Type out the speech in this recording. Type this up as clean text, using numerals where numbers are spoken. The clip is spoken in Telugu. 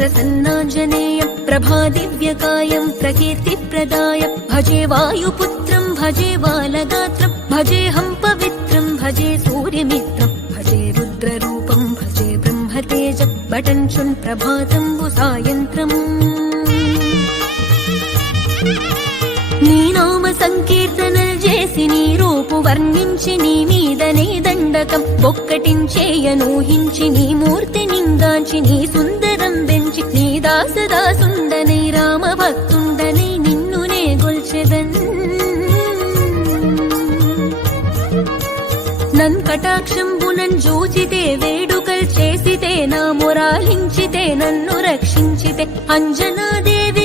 प्रसन्नाञ्जनेयं प्रभादिव्यकायं प्रकीर्तिप्रदाय भजे वायुपुत्रं भजे बालगात्रं भजेऽहं पवित्रं भजे सूर्यमित्रं भजे रुद्ररूपं भजे ब्रह्मतेज बटञ्चुन् प्रभातं सायन्त्रम् నీ నామ సంకీర్తనలు చేసి నీ రూపు వర్ణించి నీ మీదనే దండకం ఒక్కటించేయనూహించి నీ మూర్తి నిందాంచి నీ సుందరం పెంచి నీ దాసదాసుండనై రామ భక్తుండనై నిన్నునే గొల్చెదన్ నన్ కటాక్షంబునన్ జూచితే వేడుకల్ చేసితే నా మొరాలించితే నన్ను రక్షించితే అంజనాదేవి